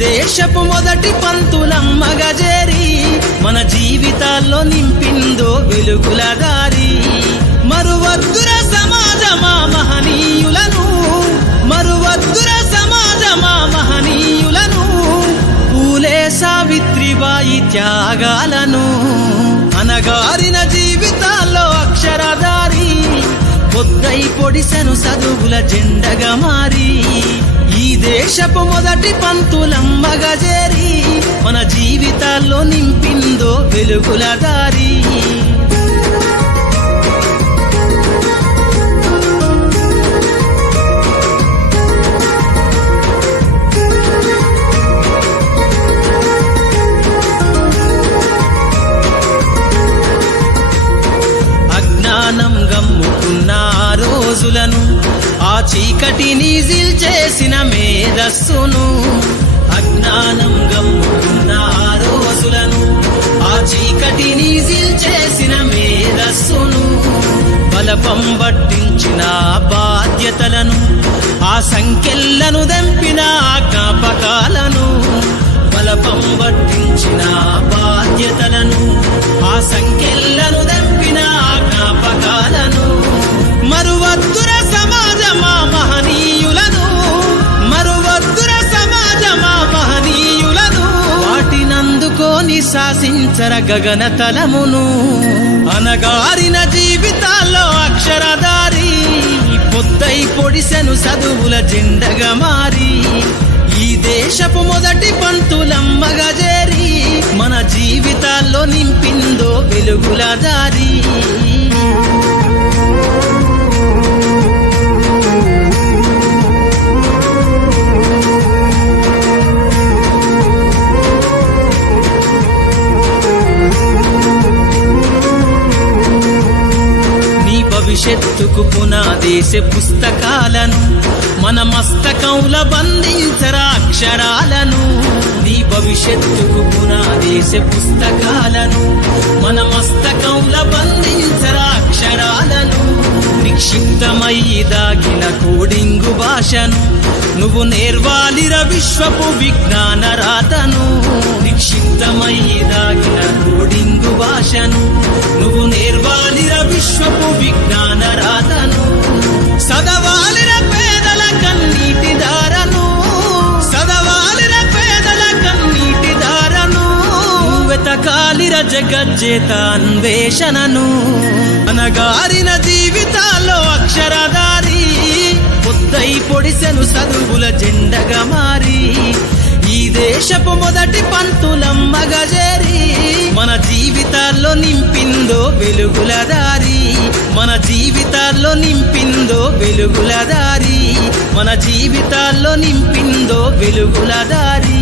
దేశపు మొదటి పంతులమ్మగా చేరి మన జీవితాల్లో నింపిందో వెలుగుల దారి. మరువద్దుర సమాజమా మహనీయులను, మరువద్దుర సమాజమా మహనీయులను, పూలే సావిత్రిబాయి త్యాగాలను. అనగారిన జీవితాల్లో అక్షరధారి పొద్దై పొడిసెను చదువుల జెండగా మారి. ఈ దేశపు మొదటి పంతులమ్మగా చేరి మన జీవితాల్లో నింపిందో వెలుగుల దారి. అజ్ఞానం గమ్ముకున్న ఆ రోజులను, ఆ చీకటిని చేసిన మేధస్సును. అజ్ఞానం గమ్ముకున్న ఆ రోజులను, ఆ చీకటిని చేసిన మేధస్సును. బలపం పట్టించిన బాధ్యతలను, ఆ సంఖ్యలను దంపిన జ్ఞాపకాలను. బలపం పట్టించిన బాధ్యతలను, ఆ సంఖ్యలను దంపిన జ్ఞాపకాలను. మరువద్దుర సమాజమా మహనీయులను, మరువద్దుర సమాజమా మహనీయులను, వాటినందుకోని శాసించర గగన తలమును. అనగారిన జీవితాల్లో అక్షరధారి పొద్దై పొడిసెను చదువుల జెండగా మారి. ఈ దేశపు మొదటి పంతులమ్మగా చేరి మన జీవితాల్లో నింపిందో వెలుగుల దారి. భవిష్యత్తుకు పునాదేశే పుస్తకాలను మన మస్తకంల బంధించరా అక్షరాలను. నీ భవిష్యత్తుకు పునాదేశే పుస్తకాలను మన మస్తకంల బంధించరా అక్షరాలను. నిక్షిప్తమయ్యి దాగిన కోడింగు భాషను నువ్వు నేర్వాలిర విశ్వపు విజ్ఞాన రాతను. నిక్షిప్తమయ్యి దాగిన కోడింగు భాషను నువ్వు నేర్వాలిర విశ్వపు విజ్ఞాన రాతను. సదవాలిర పేదల కన్నీటి దారను, సదవాలిర పేదల కన్నీటి దారను. వెతకాలిర జగజ్జేత అన్వేషణను. అనగారిన జీవితాల్లో అక్షరధారి పొద్దై పొడిసెను చదువుల జెండగా మారి. ఈ దేశపు మొదటి పంతులమ్మగా చేరి మన జీవితాల్లో నింపిందో వెలుగుల దారి. మన జీవితాల్లో నింపిందో వెలుగుల దారి. మన జీవితాల్లో నింపిందో వెలుగుల దారి.